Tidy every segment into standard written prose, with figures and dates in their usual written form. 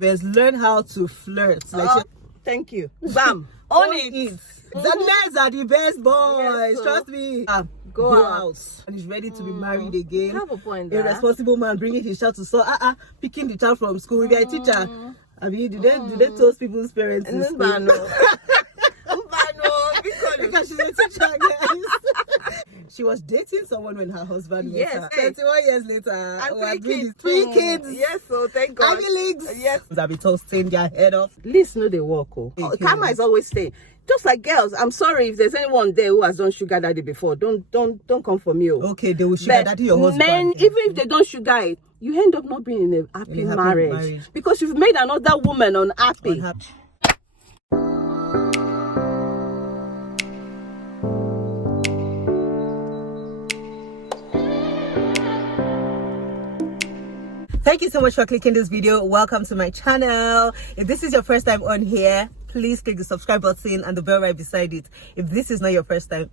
There's learn how to flirt. Thank you. Bam. On it. The nerds are the best boys. Yes, Trust me. Go out. And he's ready to be married again. Have a point A there. responsible man bringing his child to school. Picking the child from school. If you're a teacher, I mean, do they toast people's parents in school? Because she's a teacher, guys. She was dating someone when her husband met her. 21 years later, three kids. Yes, so thank God. Ivy Leagues. Yes. They'll be toasting their head off. Least know they work. Karma is always staying. Just like girls, I'm sorry if there's anyone there who has done sugar daddy before. Don't come for me. Okay, they will sugar daddy your husband. Men, even if they don't sugar it, you end up not being in a happy marriage because you've made another woman unhappy. Thank you so much for clicking this video. Welcome to my channel. If this is your first time on here, please click the subscribe button and the bell right beside it. If this is not your first time,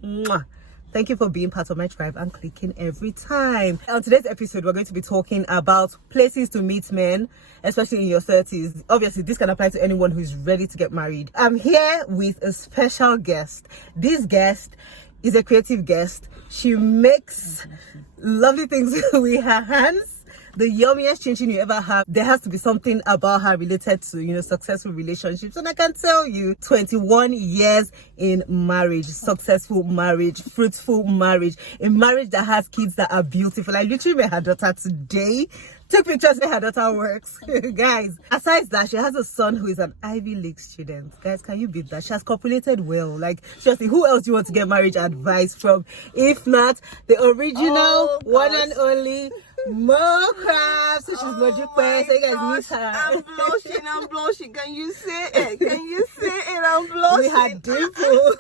thank you for being part of my tribe and clicking every time. On today's episode, we're going to be talking about places to meet men, especially in your 30s. Obviously, this can apply to anyone who is ready to get married. I'm here with a special guest. This guest is a creative guest. She makes lovely things with her hands. The yummiest chin you ever have. There has to be something about her related to, successful relationships. And I can tell you, 21 years in marriage, successful marriage, fruitful marriage, a marriage that has kids that are beautiful. I literally met her daughter today. Took pictures where her daughter works. Guys, aside that, she has a son who is an Ivy League student. Guys, can you beat that? She has copulated well. Like, seriously, who else do you want to get marriage advice from? If not, the original, one and only Mo Crafts. So she's Modupe. So you guys meet her. I'm blushing. Can you say it? I'm blushing. We had dimple.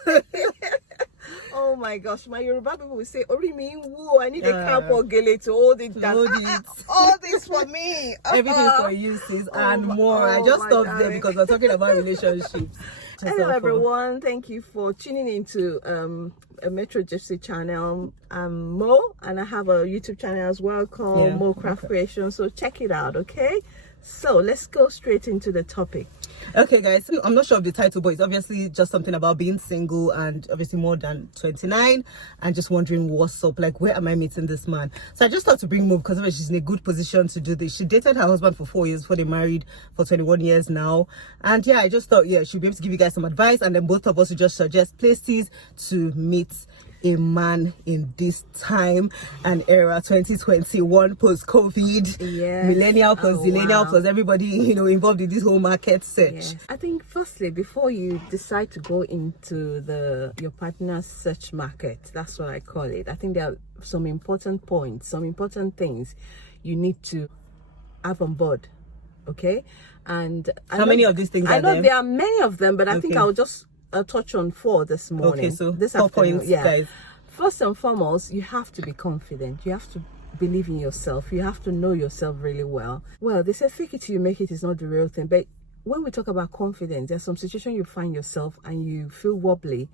Oh my gosh, my Yoruba people will say, Orimi, woo, I need a cap or gele to hold it down. All this for me. Everything for you, sis, and more. I just stopped there because we're talking about relationships. Hello everyone, thank you for tuning into a Metrogypsie channel. I'm Mo, and I have a YouTube channel as well called Mo Craft Creation, so check it out, okay? So let's go straight into the topic. Okay guys, I'm not sure of the title, but it's obviously just something about being single and obviously more than 29 and just wondering what's up, like where am I meeting this man. So I just thought to bring Mo because she's in a good position to do this. She dated her husband for 4 years before they married for 21 years now, and yeah, I just thought she'd be able to give you guys some advice, and then both of us would just suggest places to meet a man in this time and era, 2021 post-COVID, millennial plus zillennial plus everybody involved in this whole market search. I think firstly, before you decide to go into your partner's search market, that's what I call it, I think there are some important points, some important things you need to have on board, okay? And how many of these things I know there are many of them, but I think I'll just touch on 4 this morning. Okay, so this 4 points, guys. First and foremost, you have to be confident. You have to believe in yourself. You have to know yourself really well. Well, they say fake it till you make it is not the real thing. But when we talk about confidence, there's some situation you find yourself and you feel wobbly.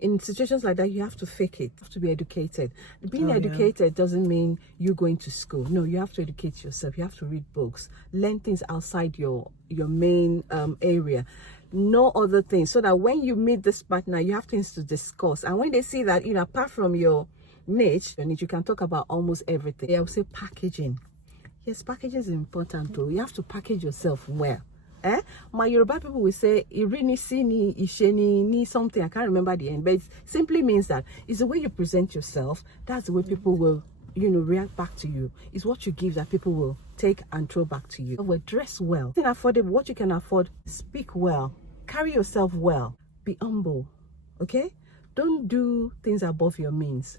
In situations like that, you have to fake it. You have to be educated. Being educated doesn't mean you going to school. No, you have to educate yourself. You have to read books, learn things outside your main area. No other things, so that when you meet this partner, you have things to discuss. And when they see that, apart from your niche, you can talk about almost everything. I would say packaging. Yes, packaging is important too. You have to package yourself well. My Yoruba people will say irini sini isheni ni something. I can't remember the end, but it simply means that it's the way you present yourself. That's the way people will react back to you. It's what you give that people will take and throw back to you. Well, dress well. Affordable, what you can afford. Speak well. Carry yourself well. Be humble. Okay? Don't do things above your means.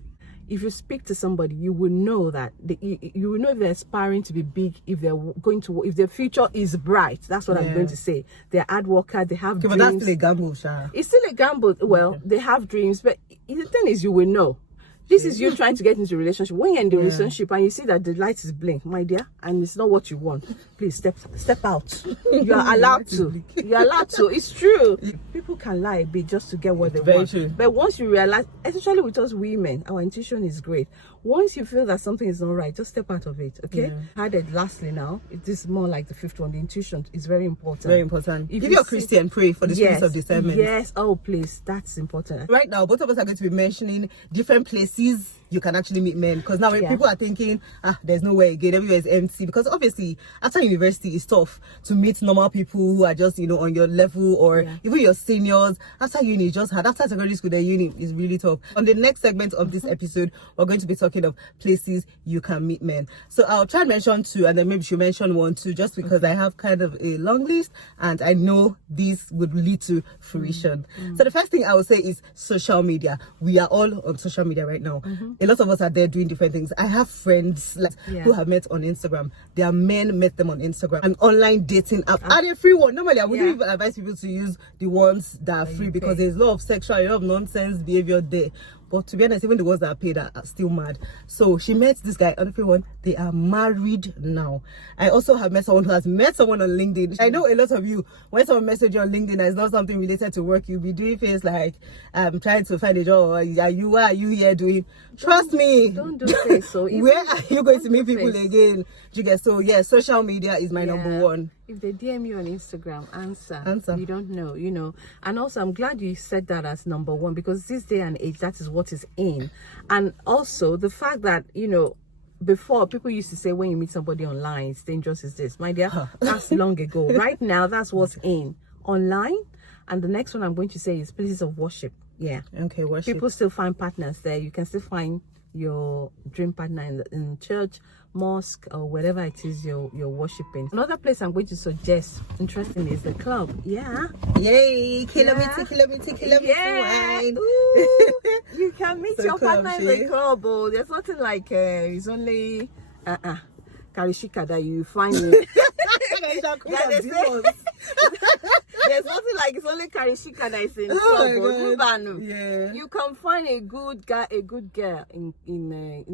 If you speak to somebody, you will know that you will know if they're aspiring to be big, if they're going to, if their future is bright. That's what I'm going to say. They're hard workers. They have dreams. But that's still a gamble, Sha. It's still a gamble. Well, they have dreams, but the thing is, you will know. This is you trying to get into a relationship. When you're in the relationship and you see that the light is blink, my dear, and it's not what you want, please step out. You are allowed to. You're allowed to. It's true. People can lie a bit just to get what they want. True. But once you realize, especially with us women, our intuition is great. Once you feel that something is not right, just step out of it, okay? Added lastly now, this is more like the fifth one, the intuition is very important. Very important. If If you you're a see- Christian, pray for the Yes, spirit of discernment. yes, oh please, that's important. Right now, both of us are going to be mentioning different places you can actually meet men, because now when people are thinking, there's nowhere again, everywhere is empty, because obviously after university it's tough to meet normal people who are just, you know, on your level, or even your seniors. After uni, it's just hard. After secondary school, then uni is really tough. On the next segment of this episode, we're going to be talking of places you can meet men. So I'll try and mention two, and then maybe she'll mention one too, just because I have kind of a long list and I know these would lead to fruition. So the first thing I would say is social media. We are all on social media right now. A lot of us are there doing different things. I have friends who have met on Instagram. Their men met them on Instagram, an online dating app, and a free one. Normally I wouldn't even advise people to use the ones that are free, because there's a lot of sexual, a lot of nonsense behavior there. But to be honest, even the ones that are paid are still mad. So she met this guy on the free one. They are married now. I also have met someone who has met someone on LinkedIn. I know a lot of you, when someone messages you on LinkedIn and it's not something related to work, you'll be doing things like trying to find a job, or what are you here doing? Trust me. Don't do face. So where are you going to meet people again? You get, so yeah, social media is my number one. If they DM you on Instagram, answer. You don't know, you know. And also, I'm glad you said that as number one, because this day and age, that is what is in. And also the fact that, you know, before people used to say when you meet somebody online, it's dangerous, is this, my dear. That's long ago. Right now, that's what's in online. And the next one I'm going to say is places of worship. Yeah. Okay, worship. People still find partners there. You can still find your dream partner in church, mosque, or wherever it is you're worshiping. Another place I'm going to suggest, interesting, is the club. Yeah. Yay! Kilometer Yeah. wine. Ooh, you can meet So your club, partner in the club. Oh, there's nothing like it's only Karishika that you find it. There's nothing like it's only Karishika that is in the club. Yeah. You can find a good guy, a good girl in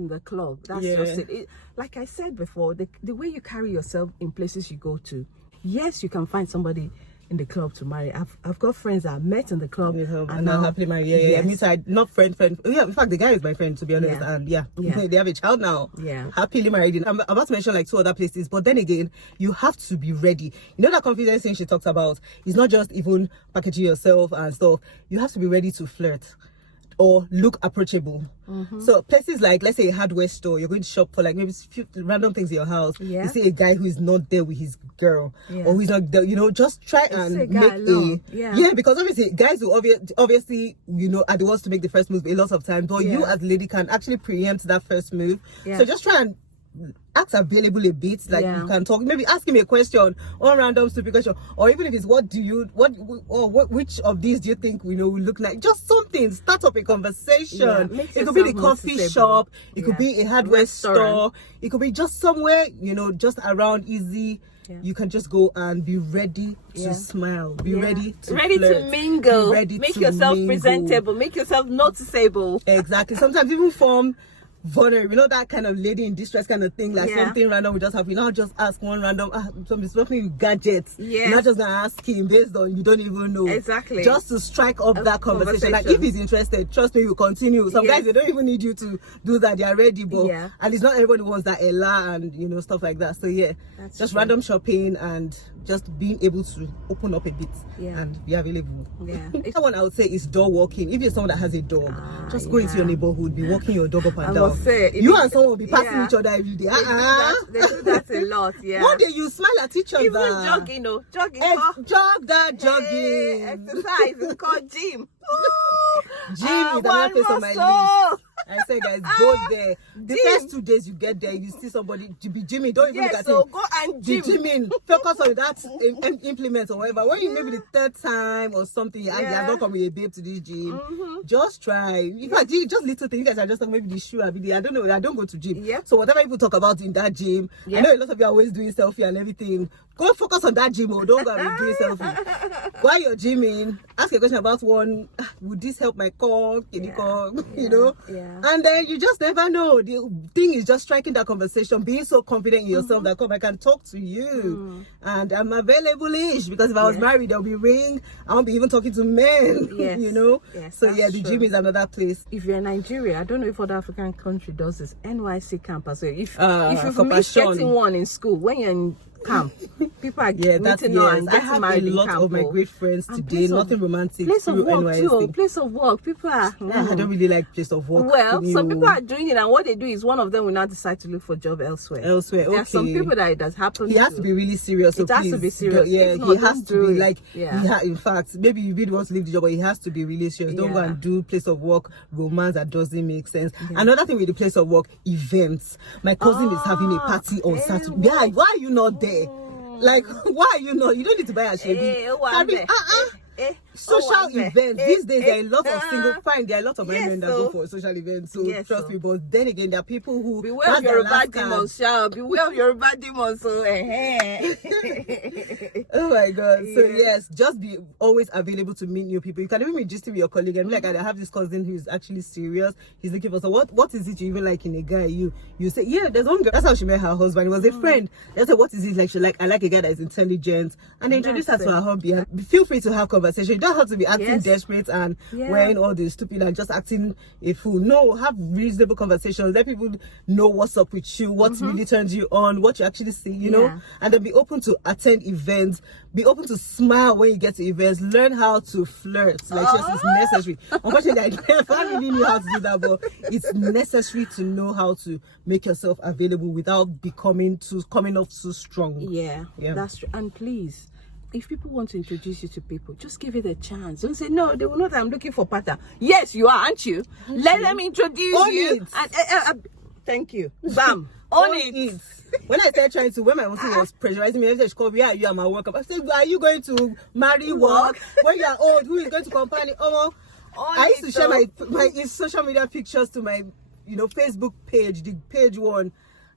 the club. That's just it. Like I said before, the way you carry yourself in places you go to. Yes, you can find somebody in the club to marry. I've got friends that I met in the club and now happily married. Yeah. I mean, not friend. Yeah, in fact, the guy is my friend, to be honest. And they have a child now. Yeah, happily married. I'm about to mention like two other places, but then again, you have to be ready. You know, that confidence thing she talks about is not just even packaging yourself and stuff. You have to be ready to flirt or look approachable. So places like, let's say, a hardware store, you're going to shop for like maybe random things in your house. You see a guy who is not there with his girl, or who's not there, you know, just try and make because obviously guys will obviously, you know, are the ones to make the first move a lot of times, but you as a lady can actually preempt that first move. So just try and act available a bit, like you can talk, maybe ask him a question, or random stupid question, or even if it's which of these do you think we know will look like, just something, start up a conversation. It could be the coffee shop, it could be a hardware store, it could be just somewhere, you know, just around easy. You can just go and be ready to smile, be ready to flirt, to mingle, make yourself presentable, make yourself noticeable. Exactly. Sometimes even form vulnerable, you know, that kind of lady in distress kind of thing, like something random we just have, you know, just ask one random something with gadgets. You're not just gonna ask him based on you don't even know, just to strike up that conversation. Like if he's interested, trust me, you continue. Some guys, they don't even need you to do that, they are ready, but at least not everybody wants that Ella and, you know, stuff like that. So that's just true. Random shopping and just being able to open up a bit and be available. That one I would say is dog walking. If you're someone that has a dog, just go into your neighborhood, be walking your dog up and down. You and someone will be passing each other every day. They do that a lot. One day you smile at each other. Even jogging, jogging. Jogging. Exercise is called gym. Gym is another place on my list. I say, guys, go there. The first 2 days you get there, you see somebody to be gymming. Don't even look at him. Go and gym. Be gymming. Focus on that implement or whatever. When you maybe the third time or something, you have not come with a babe to this gym. Just try. In fact, just little things. You guys are just like maybe the shoe. I don't know. I don't go to gym. So whatever people talk about in that gym, I know a lot of you are always doing selfie and everything. Go focus on that gym. Don't go and be doing selfie. While you're gymming, ask a question about one. Would this help my core? You know? Yeah. And then you just never know. The thing is just striking that conversation, being so confident in yourself that come, I can talk to you, and I'm available-ish. Because if I was married, there'll be ring. I won't be even talking to men. Yes. You know. Yes, So yeah, the true. gym is another place. If you're in Nigeria, I don't know if other African country does this. NYC campus. So if you for miss passion. getting one in school, when you're in camp, people are Yeah, that's meeting now and I getting have a married in lot camp. of my great friends And today. place of- Nothing romantic. Place of through work NYSC. too. Place of work. People are. I don't really like place of work. Well, some people are doing it, and what they do is one of them will now decide to look for a job elsewhere. Elsewhere, There are some okay. people that it does happen. He has to be really serious. So It has to please, be serious. Yeah, If he not, has don't to do be it. like. Yeah. In fact, maybe you really want to leave the job, but he has to be really serious. Don't go Yeah. and do place of work romance that doesn't make sense. Another thing with the place of work, events. My cousin is having a party on Saturday. Yeah, why are you not there? Like, why are you not? You don't need to buy a shabby. Social events. These days, there are a lot of single. Fine, there are a lot of men that go for social events. So trust me. But then again, there are people who beware of Yoruba demons, shall beware of Yoruba demons. So, Oh my God. So yes, just be always available to meet new people. You can even be just with your colleague and be like, I have this cousin who is actually serious. He's looking for, so what is it you even like in a guy? You say, yeah, there's one girl. That's how she met her husband. It was a friend. They said, what is it like? She like, I like a guy that is intelligent. And they introduced her to her hobby. And feel free to have conversation. You don't have to be acting desperate and wearing all the stupid and just acting a fool. No, have reasonable conversations. Let people know what's up with you, what really turns you on, what you actually see, you know, and then be open to attend events. Be open to smile when you get to events. Learn how to flirt. Like, yes, it's necessary. Unfortunately, I never really knew how to do that, but it's necessary to know how to make yourself available without coming off too strong. Yeah, that's true. And please, if people want to introduce you to people, just give it a chance. Don't say, no, they will know that I'm looking for partner. Yes, you are, aren't you? Let them introduce you. And, thank you. Bam. On it. When I started trying to, when my mom was pressurizing me, she called me, you are my worker. I said, are you going to marry work? When you are old, who is going to company? I used to share my social media pictures to my, Facebook page, the page one.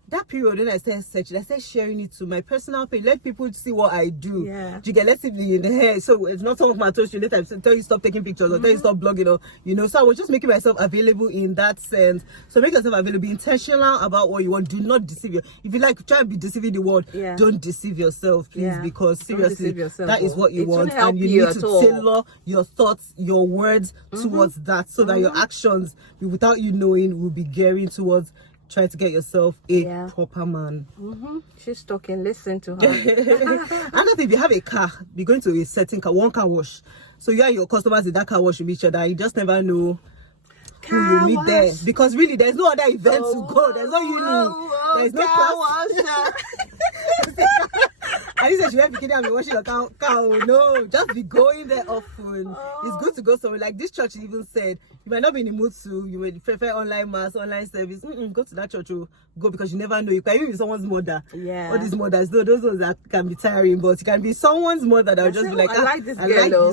That period when I started searching, I started sharing it to my personal page. Let people see what I do. Yeah. You get let it be in the hair. So it's not someone who told you later tell you stop taking pictures or tell you stop blogging or So I was just making myself available in that sense. So make yourself available. Be intentional about what you want. Do not deceive you. If you like try and be deceiving the world, don't deceive yourself, please, because seriously, that is what you want, and you need to tailor your thoughts, your words towards that, so that your actions, without you knowing, will be gearing towards try to get yourself a proper man. She's talking, listen to her. Another thing, if you have a car, be going to a certain one car wash. So you and your customers in that car wash with each other. You just never know who you meet there. Because really, there's no other event to go. There's no uni. There's no car wash. I didn't say she went beginning and be washing your cow. No, just be going there often. It's good to go somewhere. Like this church even said, you might not be in the mood to, you may prefer online mass, online service. Go to that church or go, because you never know. You can even be someone's mother. Yeah. All these mothers, those ones that can be tiring, but you can be someone's mother that will just be like, I like this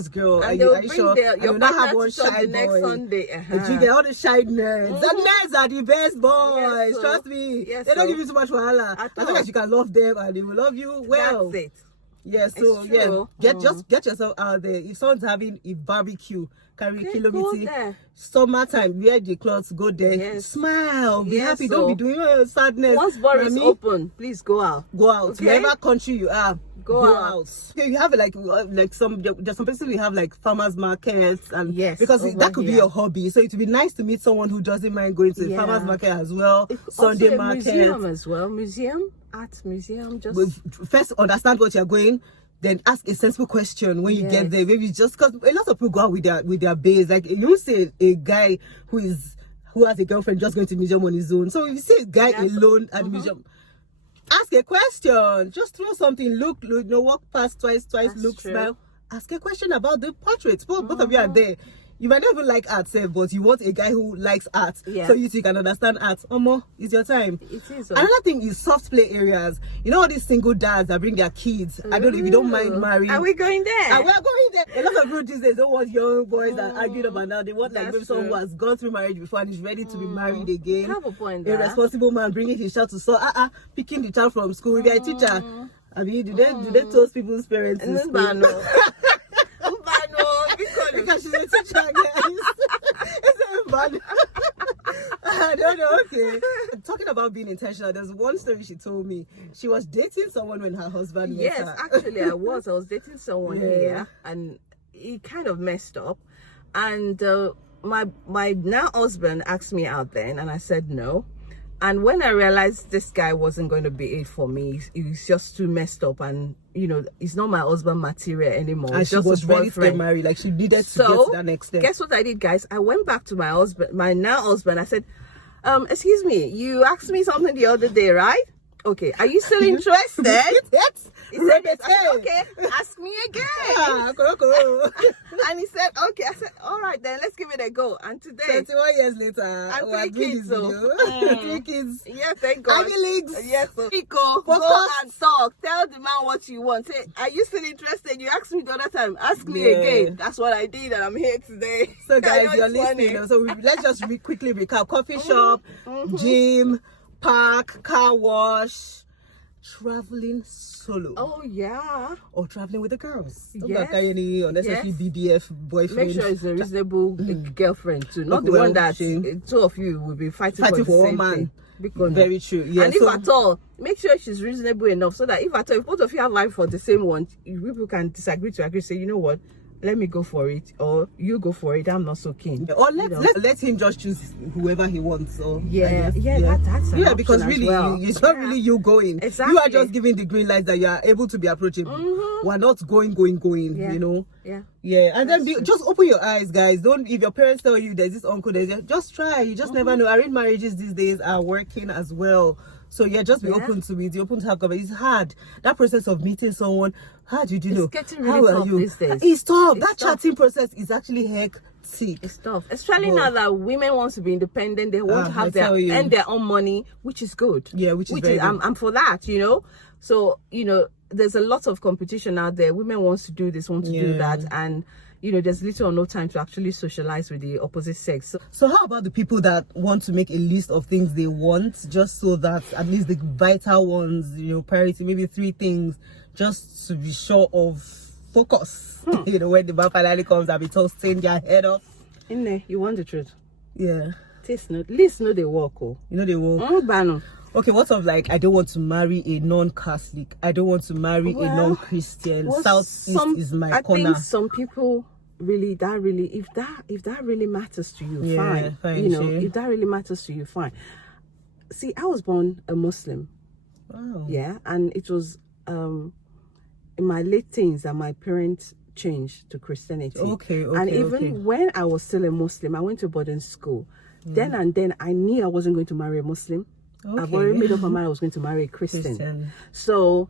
girl. And are you sure? And you'll not have one shy next boy. Sunday. You get all the shy nerds. The nerds are the best boys. Trust me. They don't give you too much wahala. As long as you can love them and they will love you well. That's it. Yeah, so just get yourself out there. If someone's having a barbecue, carry kilometer, summertime, wear the clothes, go there, smile, be happy, don't be doing sadness. Once bar is open, please go out. Go out. Okay? Wherever country you are, go out. Okay, you have there's some places we have like farmers markets, and because that could be your hobby. So it would be nice to meet someone who doesn't mind going to the farmers market as well. Sunday market, museum as well. Art museum. Just first understand what you're going, then ask a sensible question when you get there. Maybe just because a lot of people go out with their babes. Like you don't see a guy who has a girlfriend just going to museum on his own. So if you see a guy alone at the museum, ask a question. Just throw something. Look, walk past twice, look, smile. Ask a question about the portraits. Both of you are there. You might not even like art, but you want a guy who likes art, so you can understand art. It's your time. It is. Another thing is soft play areas. You know all these single dads that bring their kids. I don't know if you don't mind marrying. Are we going there? We're going there. A lot of people these days don't want young boys that argue about now. They want maybe someone who has gone through marriage before and is ready to be married again. Have a point there. A responsible man bringing his child to school. Picking the child from school. If you're a teacher, I mean, do they toast people's parents in school? Because she's a teacher, guys. It's bad. I don't know. Okay. Talking about being intentional, there's one story she told me. She was dating someone when her husband met her. Actually, I was dating someone here, and he kind of messed up. And my now husband asked me out then, and I said no. And when I realized this guy wasn't going to be it for me, he was just too messed up, and he's not my husband material anymore. And she was ready to get married, like she needed to get to that next step. Guess what I did, guys? I went back to my husband, my now husband. I said, excuse me, you asked me something the other day, right? Okay, are you still interested? Yes. He said, I said, okay, ask me again. And he said, okay. I said, all right, then let's give it a go. And today, 21 years later, and 3 kids. 3 kids. Yeah, thank God. Ivy Leagues. Yes, so Nico, go and talk. Tell the man what you want. Say, are you still interested? You asked me the other time. Ask me again. That's what I did, and I'm here today. So guys, you're listening. So let's just quickly recap. Coffee shop, gym, park, car wash, traveling solo. Oh yeah. Or traveling with the girls. Don't Yes. carry any unnecessary BBF boyfriend. Make sure it's a reasonable girlfriend too, not the one that two of you will be fighting for the same thing. Because very true. Yeah. And if at all, make sure she's reasonable enough so that if at all, if both of you have life for the same one, people can disagree to agree. Say, you know what? Let me go for it, or you go for it. I'm not so keen. Or let him just choose whoever he wants. Or that's an because really, it's not really you going. Exactly. You are just giving the green light that you are able to be approachable. We're not going. And then just open your eyes, guys. Don't, if your parents tell you there's this uncle, just try. You just never know. Arranged marriages these days are working as well. So just be open to it. Be open to have conversations. It's hard. That process of meeting someone, how did you know? It's getting really tough these days. It's tough. That chatting process is actually hectic. It's tough. Especially now that women want to be independent. They want to have earn their own money, which is good. Yeah, which is very good. I'm for that, So, there's a lot of competition out there. Women want to do this, want to do that. And there's little or no time to actually socialize with the opposite sex. So how about the people that want to make a list of things they want, just so that at least the vital ones, priority, maybe 3 things, just to be sure of focus. When the man finally comes, I'll be toasting your head off. In there, you want the truth? Yeah. Least know they walk. They walk. Okay, what's of I don't want to marry a non-Catholic. I don't want to marry a non-Christian. Southeast is my corner. I think some people if that really matters to you, fine. If that really matters to you, fine. See, I was born a Muslim. Wow. Yeah, and it was in my late teens that my parents changed to Christianity. Okay. And even when I was still a Muslim, I went to boarding school. Then I knew I wasn't going to marry a Muslim. Okay. I've already made up my mind I was going to marry a Christian. So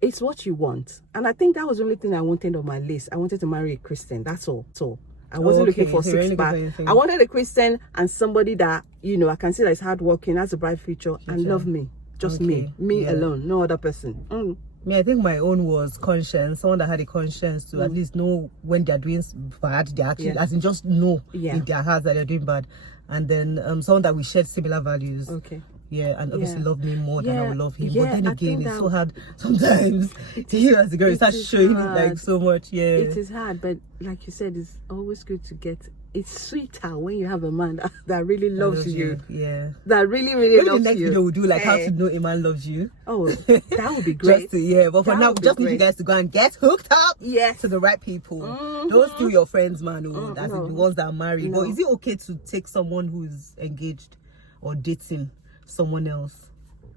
it's what you want. And I think that was the only thing I wanted on my list. I wanted to marry a Christian. That's all. So I wasn't looking for six-pack. I wanted a Christian and somebody that, I can see that is hardworking, has a bright future, and love me. Just me alone, no other person. I think my own was conscience. Someone that had a conscience to at least know when they're doing bad, they actually, as in just know in their hearts that they're doing bad. And then someone that we shared similar values. Okay. Yeah, and obviously love me more than I will love him. But then again, it's so hard sometimes to hear as a girl. It starts showing it so much. Yeah. It is hard, but like you said, it's always good to get. It's sweeter when you have a man that really loves you. Yeah. That really, really loves you. The next video we'll do how to know a man loves you. Oh, that would be great. But for now, we just need you guys to go and get hooked up to the right people. Don't steal your friends, man. As in the ones that are married. But is it okay to take someone who's engaged or dating someone else?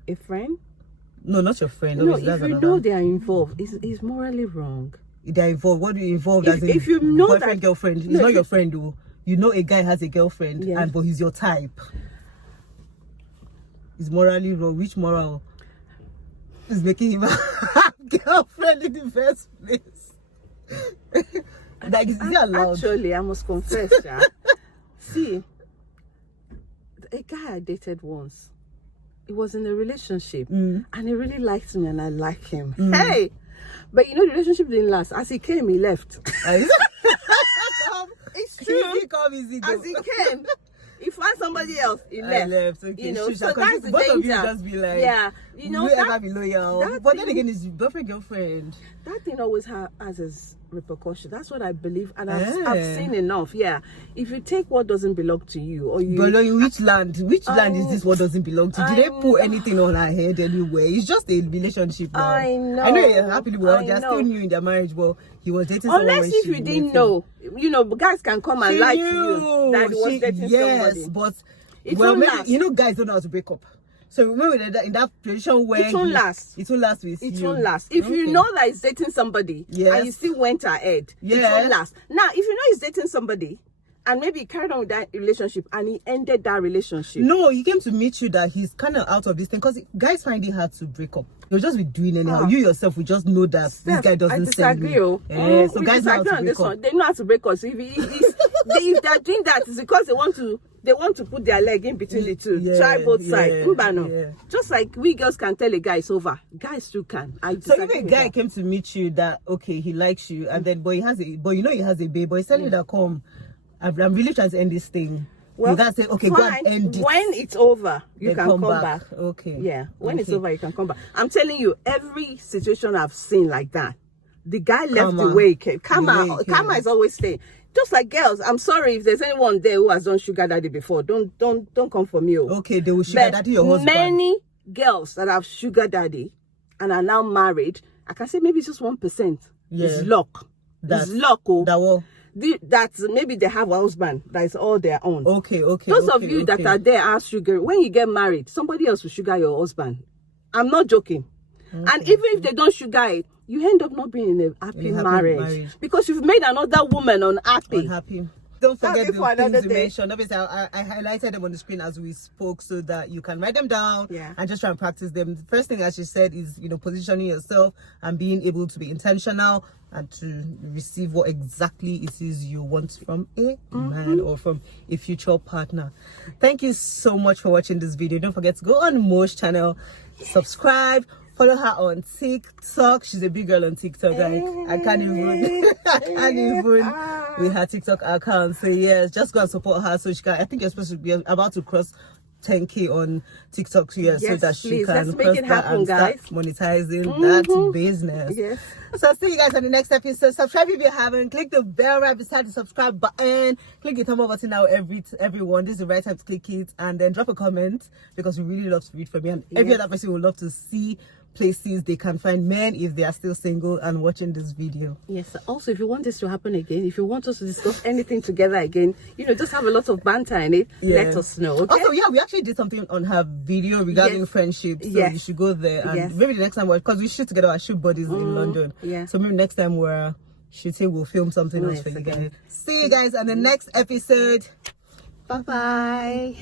A friend? No, not your friend. No, if you know they are involved, it's morally wrong. They're involved. What do you involve? If you know boyfriend, girlfriend, it's not your friend though. You know a guy has a girlfriend, but he's your type. It's morally wrong. Which moral is making him a girlfriend in the first place? Is it allowed? Actually, I must confess, see, a guy I dated once, he was in a relationship and he really liked me and I like him. Hey, but the relationship didn't last. As he came, he left. It's true. Easy come, easy go. As he came, he found somebody else, he I left. left. Okay, You know, Shusha, so 'cause that's the both danger. of you just be like, yeah, you know, will you ever that, be loyal? that But then thing- again, it's boyfriend, girlfriend. that thing always has its repercussion. That's what I believe, and I've Eh. seen enough. Yeah, if you take what doesn't belong to you, or you, But which land? Which land is this what doesn't belong to? Did they put anything on her head anyway? It's just a relationship now. I know. I know you're happily well. They're know. still new in their marriage, but he was dating someone Unless when if she you didn't met know, you know, guys can come and She lie to knew. you that he was dating somebody. Yes, but It well, won't maybe last. you know, guys don't know how to break up. So remember in that position where It won't last. It won't last with It you. won't last. If you Okay. know that he's dating somebody Yes. and you still went ahead, it Yes. won't last. Now, if you know he's dating somebody and maybe he carried on with that relationship and he ended that relationship. No, he came to meet you that he's kind of out of this thing because guys find it hard to break up. You'll just be doing anyhow. Ah. You yourself will just know that this guy I doesn't send disagree. me. Oh. So We guys know how disagree to on break this up. one. They know how to break us. If they're doing that, it's because they want to put their leg in between the two. Yeah, Try both yeah, sides. Mbano. yeah. Just like we girls can tell a guy it's over. Guys too can. I So disagree if a with guy that. came to meet you that okay he likes you and then but he has a but you know he has a babe but he's telling you that come I'm really trying to end this thing. You gotta say okay go and end it. When it's over, you Then can come back. Okay. Yeah, when it's Okay. over, you can come back. I'm telling you, every situation I've seen like that, the guy left Karma. the way he came. The way he Karma came. is always staying. Just like girls, I'm sorry if there's anyone there who has done sugar daddy before. Don't come for me. Oh. Okay, they will sugar But daddy your husband. many girls that have sugar daddy and are now married, I can say maybe it's just 1%. Yeah. It's luck. That's- It's luck. Oh. That will. That maybe they have a husband that is all their own. Okay. Those of you that are there are sugar. When you get married, somebody else will sugar your husband. I'm not joking. And even if they don't sugar it, you end up not being in a happy marriage because you've made another woman unhappy. Unhappy. Don't forget That'll be for the another things you day. mentioned. Obviously, I highlighted them on the screen as we spoke so that you can write them down and just try and practice them. The first thing, as she said, is positioning yourself and being able to be intentional and to receive what exactly it is you want from a man or from a future partner. Thank you so much for watching this video. Don't forget to go on Mo's channel, subscribe. Follow her on TikTok. She's a big girl on TikTok. Like I can't even with her TikTok account. So yes, just go and support her so she can. I think you're supposed to be about to cross 10K on TikTok here so that she please. can Let's make cross it that happen, and start guys. monetizing that business. Yes. So see you guys on the next episode. Subscribe if you haven't. Click the bell right beside the subscribe button. Click the thumb up button now. Everyone, this is the right time to click it, and then drop a comment because we really love to read from you, and every other person would love to see places they can find men if they are still single and watching this video. Yes. Also, if you want this to happen again, if you want us to discuss anything together again, just have a lot of banter in it. Let us know. Okay? Also, yeah, we actually did something on her video regarding friendship, so you should go there and maybe the next time because we shoot together our shoot buddies in London. Yeah. So maybe next time we're shooting, we'll film something else for you guys. See you guys on the next episode. Bye bye.